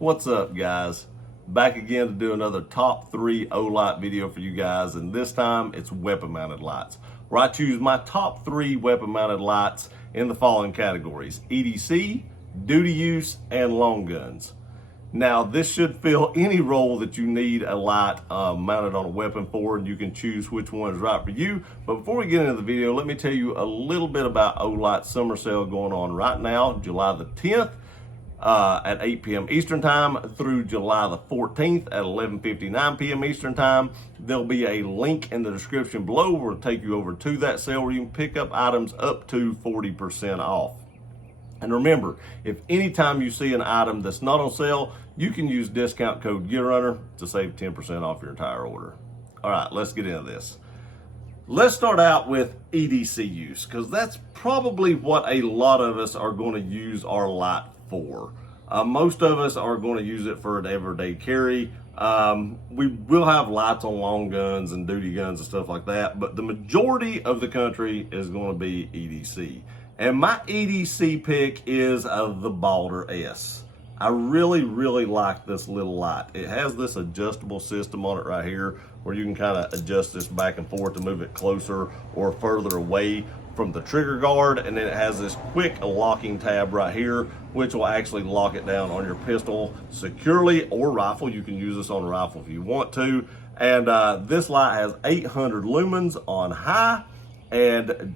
What's up, guys? Back again to do another top 3 Olight video for you guys, and this time it's weapon mounted lights, where I choose my top 3 weapon mounted lights in the following categories: EDC, duty use, and long guns. Now, this should fill any role that you need a light mounted on a weapon for, and you can choose which one is right for you. But before we get into the video, let me tell you a little bit about Olight summer sale going on right now, July the 10th. At 8 p.m. Eastern Time through July the 14th at 11:59 p.m. Eastern Time. There'll be a link in the description below where it'll take you over to that sale where you can pick up items up to 40% off. And remember, if anytime you see an item that's not on sale, you can use discount code GearRunner to save 10% off your entire order. All right, let's get into this. Let's start out with EDC use, because that's probably what a lot of us are going to use our light for. Most of us are going to use it for an everyday carry. We will have lights on long guns and duty guns and stuff like that, but the majority of the country is going to be EDC. And my EDC pick is the Balder S. I really like this little light. It has this adjustable system on it right here where you can kind of adjust this back and forth to move it closer or further away from the trigger guard, and then it has this quick locking tab right here which will actually lock it down on your pistol securely, or rifle. You can use this on a rifle if you want to. And this light has 800 lumens on high and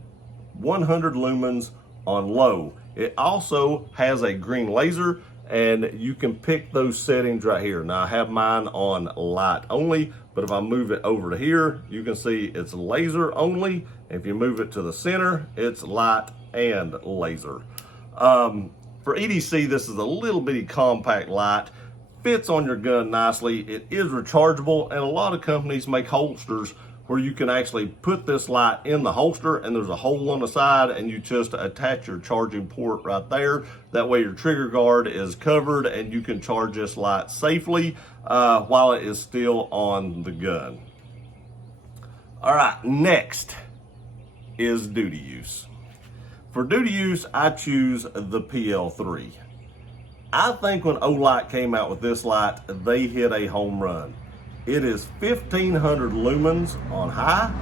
100 lumens on low. It also has a green laser, and you can pick those settings right here. Now I have mine on light only, but if I move it over to here, you can see it's laser only. If you move it to the center, it's light and laser. For EDC, this is a little bitty compact light, fits on your gun nicely. It is rechargeable, and a lot of companies make holsters where you can actually put this light in the holster and there's a hole on the side and you just attach your charging port right there. That way your trigger guard is covered and you can charge this light safely while it is still on the gun. All right, next is duty use. For duty use, I choose the PL3. I think when Olight came out with this light, they hit a home run. It is 1500 lumens on high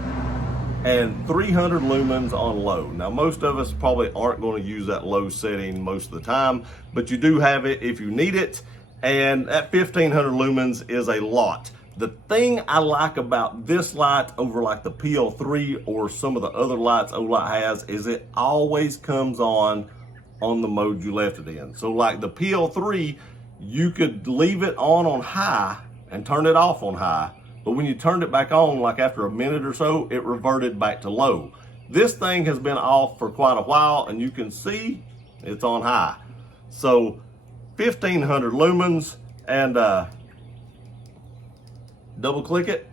and 300 lumens on low. Now, most of us probably aren't going to use that low setting most of the time, but you do have it if you need it, and that 1500 lumens is a lot. The thing I like about this light over like the PL3 or some of the other lights Olight has is it always comes on the mode you left it in. So like the PL3, you could leave it on high and turn it off on high, but when you turned it back on, like after a minute or so, it reverted back to low. This thing has been off for quite a while, and you can see it's on high. So 1500 lumens, and double click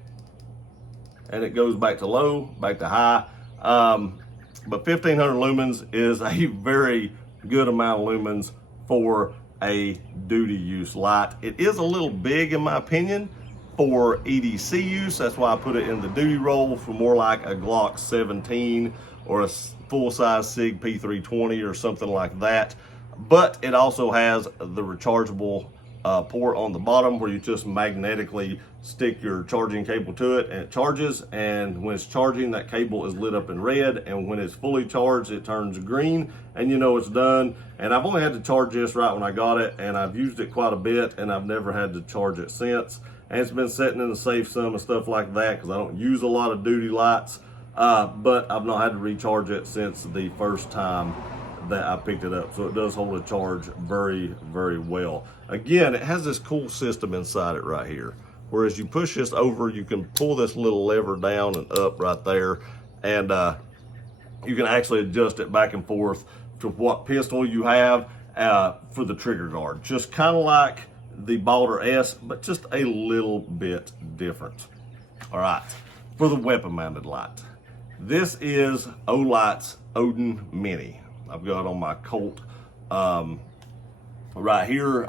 and it goes back to low, back to high. But 1500 lumens is a very good amount of lumens for a duty use light. It is a little big in my opinion for EDC use. That's why I put it in the duty role for more like a Glock 17 or a full-size SIG P320 or something like that. But it also has the rechargeable port on the bottom where you just magnetically stick your charging cable to it and it charges, and when it's charging, that cable is lit up in red, and when it's fully charged it turns green, and you know it's done. And I've only had to charge this right when I got it, and I've used it quite a bit, and I've never had to charge it since. And it's been sitting in the safe some and stuff like that because I don't use a lot of duty lights, but I've not had to recharge it since the first time that I picked it up. So it does hold a charge very well. Again, it has this cool system inside it right here, whereas you push this over, you can pull this little lever down and up right there, and you can actually adjust it back and forth to what pistol you have for the trigger guard. Just kind of like the Balder S, but just a little bit different. All right, for the weapon mounted light, this is Olight's Odin Mini. I've got on my Colt right here.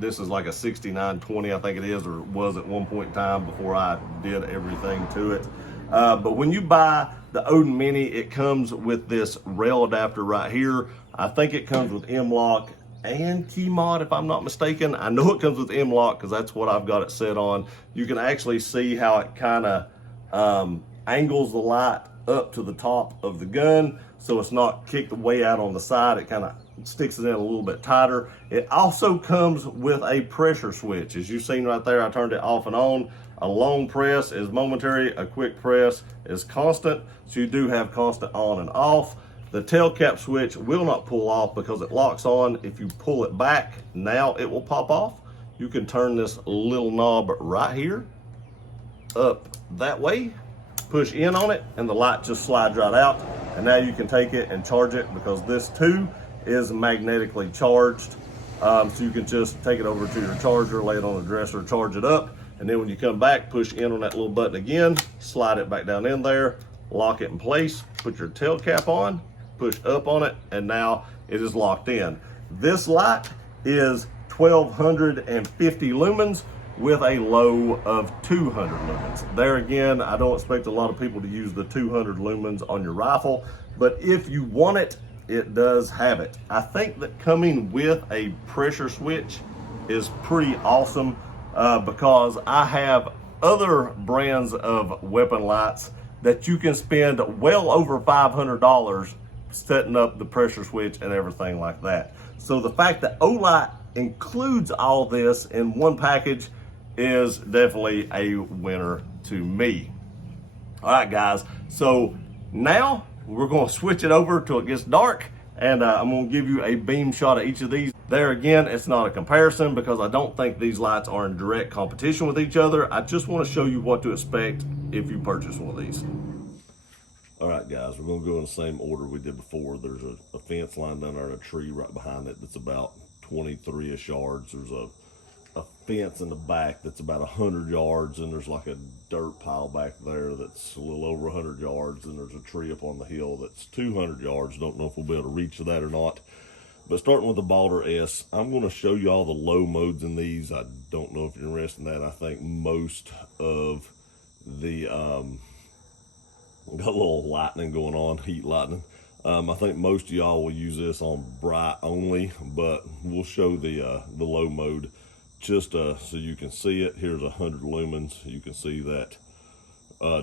This is like a 6920, I think it is, or was at one point in time before I did everything to it. But when you buy the Odin Mini, it comes with this rail adapter right here. I think it comes with M-LOK and key mod, if I'm not mistaken. I know it comes with M-LOK because that's what I've got it set on. You can actually see how it kind of angles the light up to the top of the gun, so it's not kicked way out on the side. It kind of sticks it in a little bit tighter. It also comes with a pressure switch. As you've seen right there, I turned it off and on. A long press is momentary, a quick press is constant, so you do have constant on and off. The tail cap switch will not pull off because it locks on. If you pull it back, now it will pop off. You can turn this little knob right here up that way, push in on it, and the light just slides right out. And now you can take it and charge it because this too is magnetically charged. So you can just take it over to your charger, lay it on the dresser, charge it up, and then when you come back, push in on that little button again, slide it back down in there, lock it in place, put your tail cap on, push up on it, and now it is locked in. This light is 1250 lumens with a low of 200 lumens. There again, I don't expect a lot of people to use the 200 lumens on your rifle, but if you want it, it does have it. I think that coming with a pressure switch is pretty awesome because I have other brands of weapon lights that you can spend well over $500 setting up the pressure switch and everything like that. So the fact that Olight includes all this in one package is definitely a winner to me. All right, guys, so now we're going to switch it over till it gets dark, and I'm going to give you a beam shot of each of these. There again, it's not a comparison because I don't think these lights are in direct competition with each other. I just want to show you what to expect if you purchase one of these. All right, guys, we're going to go in the same order we did before. There's a fence line down there and a tree right behind it that's about 23-ish yards. There's a fence in the back that's about 100 yards, and there's like a dirt pile back there that's a little over 100 yards, and there's a tree up on the hill that's 200 yards. Don't know if we'll be able to reach that or not. But starting with the Balder S, I'm going to show you all the low modes in these. I don't know if you're interested in that. I think most of the got a little lightning going on, heat lightning. I think most of y'all will use this on bright only, but we'll show the low mode just so you can see it. Here's 100 lumens. You can see that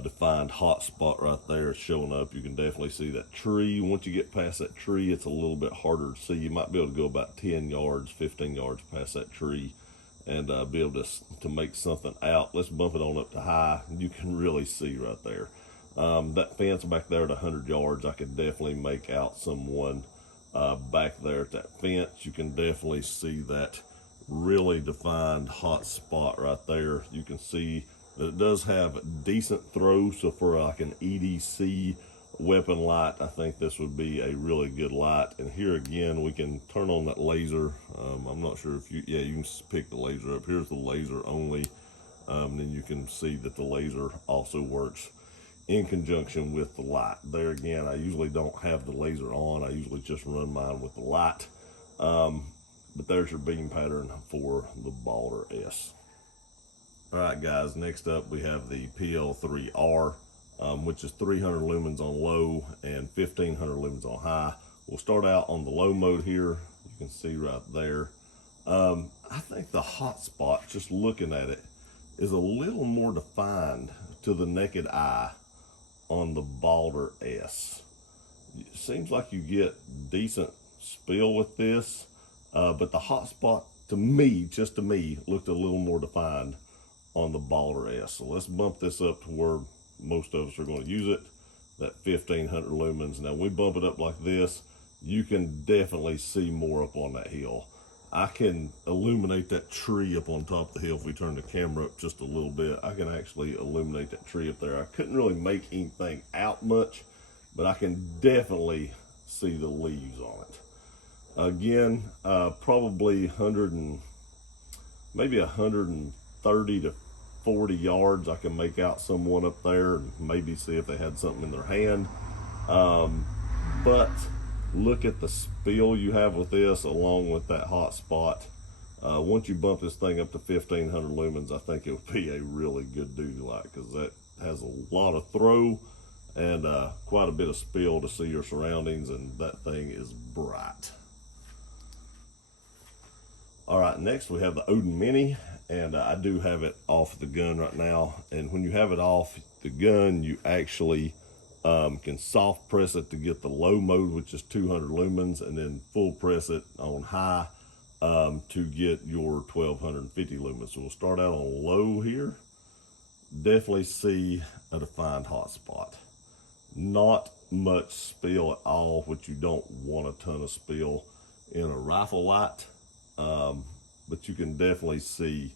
defined hot spot right there showing up. You can definitely see that tree. Once you get past that tree, it's a little bit harder to see. You might be able to go about 10 yards, 15 yards past that tree and be able to make something out. Let's bump it on up to high. You can really see right there. That fence back there at 100 yards, I could definitely make out someone back there at that fence. You can definitely see that really defined hot spot right there. You can see that it does have decent throw, so for like an EDC weapon light, I think this would be a really good light. And here again, we can turn on that laser. I'm not sure if you can pick the laser up. Here's the laser only. Then you can see that the laser also works in conjunction with the light. There again, I usually don't have the laser on. I usually just run mine with the light. But there's your beam pattern for the Balder S. All right, guys, next up we have the PL3R, which is 300 lumens on low and 1500 lumens on high. We'll start out on the low mode here. You can see right there. I think the hot spot, just looking at it, is a little more defined to the naked eye on the Balder S. It seems like you get decent spill with this, but the hot spot to me, just to me, looked a little more defined on the Balder S. So let's bump this up to where most of us are going to use it, that 1500 lumens. Now we bump it up like this, you can definitely see more up on that hill. I can illuminate that tree up on top of the hill. If we turn the camera up just a little bit, I can actually illuminate that tree up there. I couldn't really make anything out much, but I can definitely see the leaves on it. Again, probably maybe 130 to 40 yards, I can make out someone up there and maybe see if they had something in their hand. But look at the spill you have with this along with that hot spot. Once you bump this thing up to 1500 lumens, I think it would be a really good duty light because that has a lot of throw and quite a bit of spill to see your surroundings, and that thing is bright. All right, next we have the Odin Mini, and I do have it off the gun right now. And when you have it off the gun, you actually can soft press it to get the low mode, which is 200 lumens, and then full press it on high to get your 1250 lumens. So we'll start out on low here. Definitely see a defined hot spot. Not much spill at all, which you don't want a ton of spill in a rifle light. But you can definitely see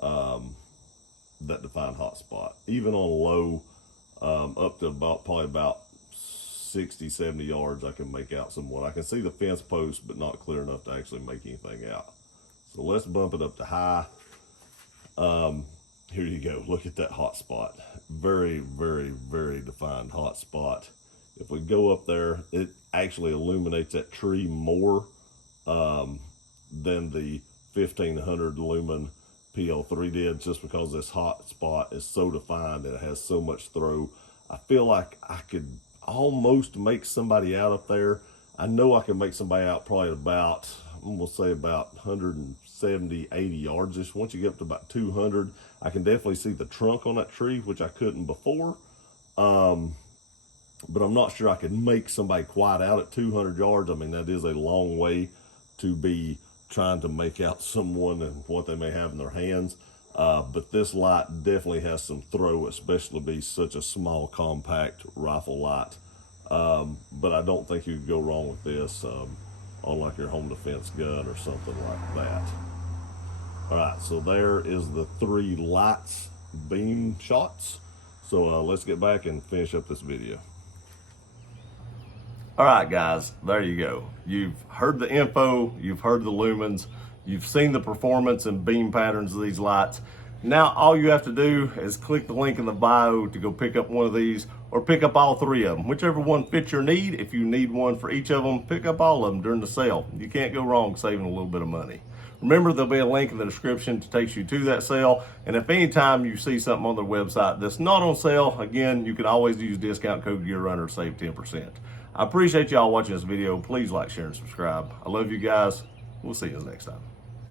that defined hot spot. Even on low, up to probably about 60, 70 yards, I can make out somewhat. I can see the fence post, but not clear enough to actually make anything out. So let's bump it up to high. Here you go. Look at that hot spot. Very, very, very defined hot spot. If we go up there, it actually illuminates that tree more than the 1500 lumen PL3 did, just because this hot spot is so defined and it has so much throw. I feel like I could almost make somebody out up there. I know I can make somebody out probably about, I'm gonna say about 170, 80 yards. Just once you get up to about 200, I can definitely see the trunk on that tree, which I couldn't before. But I'm not sure I could make somebody quite out at 200 yards. I mean, that is a long way to be trying to make out someone and what they may have in their hands. But this light definitely has some throw, especially to be such a small, compact rifle light. But I don't think you could go wrong with this on like your home defense gun or something like that. All right, so there is the 3 lights beam shots. So let's get back and finish up this video. All right, guys, there you go. You've heard the info, you've heard the lumens, you've seen the performance and beam patterns of these lights. Now all you have to do is click the link in the bio to go pick up one of these, or pick up all 3 of them, whichever one fits your need. If you need one for each of them, pick up all of them during the sale. You can't go wrong saving a little bit of money. Remember, there'll be a link in the description that takes you to that sale. And if anytime you see something on their website that's not on sale, again, you can always use discount code GearRunner to save 10%. I appreciate y'all watching this video. Please like, share, and subscribe. I love you guys. We'll see you next time.